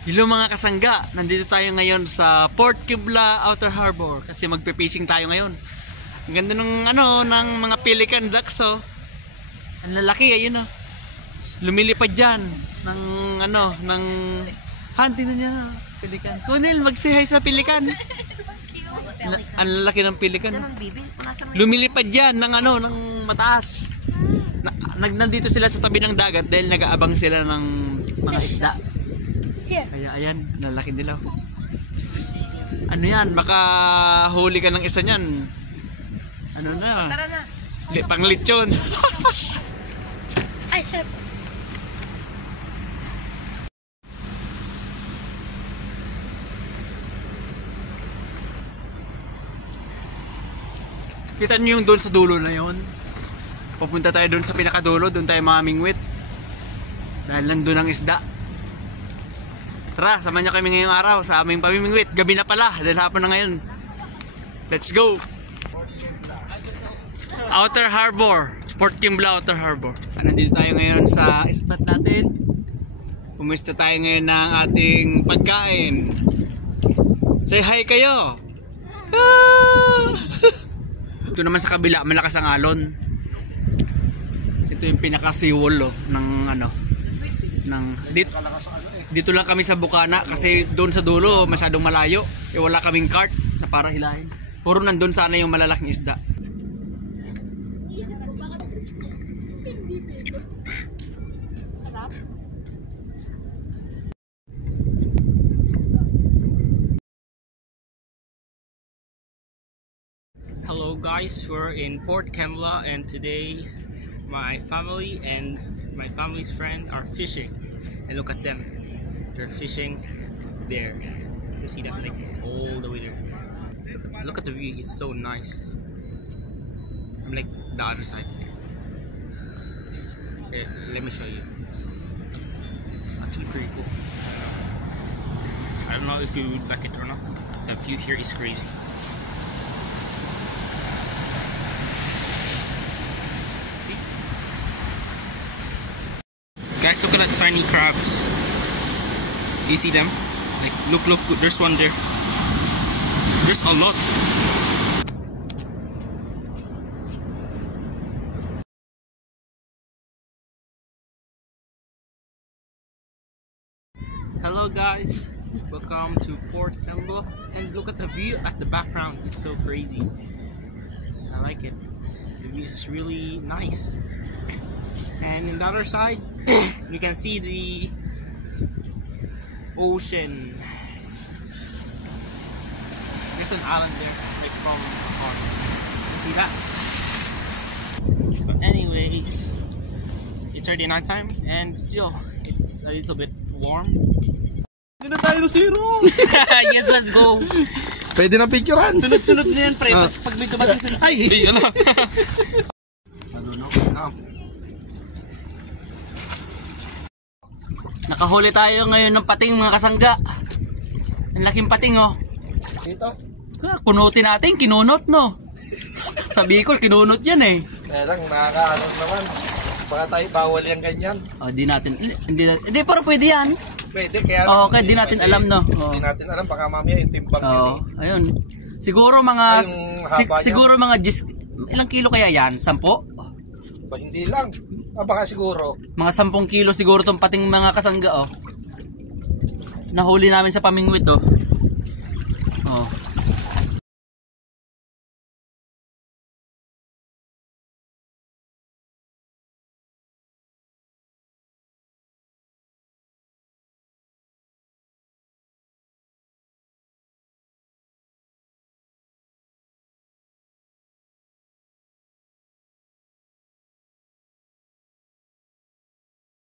Hello mga kasangga, nandito tayo ngayon sa Port Kembla Outer Harbor kasi magpe-fishing tayo ngayon. Ang ganda ng ng mga pelican ducks oh. Ang lalaki ayun oh. Lumilipad diyan ng ng hunting na niya pelican. Kunil, mag-say hi sa pelican. Ang lalaki ng pelican. Lumilipad diyan ng ng mataas. Nandito sila sa tabi ng dagat dahil nag-aabang sila ng mga isda. Kaya ayan, lalaki nila. Ano yan, makahuli ka ng isa niyan. Ano na? Tara na. Pang lechon. Ay, sir. Kita niyo yung doon sa dulo na yon. Pupunta tayo doon sa pinakadulo, doon tayo mamingwit. Dahil nandun ang isda. Tara, samahan niyo kami ngayong araw sa aming pamimingwit. Gabi na pala, dahil hapon na ngayon. Let's go! Outer Harbor, Port Kembla Outer Harbor. Nandito tayo ngayon sa spot natin. Pumusta tayo ngayon ng ating pagkain. Say hi kayo! Ah! Ito naman sa kabila, malakas ang alon. Ito yung pinaka-seawall ng dito lang kami sa Bukana kasi doon sa dulo masyadong malayo. Wala kaming cart na para hilahin. Puro nandun sana yung malalaking isda. Hello guys, we're in Port Kembla and today my family and my family's friend are fishing. And look at them. They're fishing there. You see that like all the way there. Look at the view, it's so nice. I'm like the other side. Okay, let me show you. It's actually pretty cool. I don't know if you would like it or not. The view here is crazy. See? Guys, look at that tiny crabs. You see them? Like, look, there's one there. There's a lot. Hello guys, welcome to Port Kembla, and look at the view at the background. It's so crazy. I like it. The view is really nice. And on the other side, you can see the ocean. There's an island there, like from afar. You see that? But anyways, it's already night time and still it's a little bit warm. Hindi na tayo zero! Yes, let's go! Pwede na picturean! Sunod-sunod na yan, pre. Pag may dumating sunod. Ay! Hindi, ano? Nakahuli tayo ngayon ng pating mga kasangga. Ang laking pating oh. Dito? Kunutin natin, kinunot no. Sa Bicol, kinunot yan eh. Kaya lang, nakakaanos naman. Baka tayo bawal yung ganyan. Oh, hindi pero pwede yan. Pwede, kaya Oh, okay, di natin alam no. Oh. Hindi natin alam, baka mamaya yung timbang Oh, yun. ayun. Siguro mga haba siguro mga ilang kilo kaya yan? 10? Ba, hindi lang. Baka siguro. Mga 10 kilo siguro tong pating mga kasangga oh. Nahuli namin sa pamingwit oh.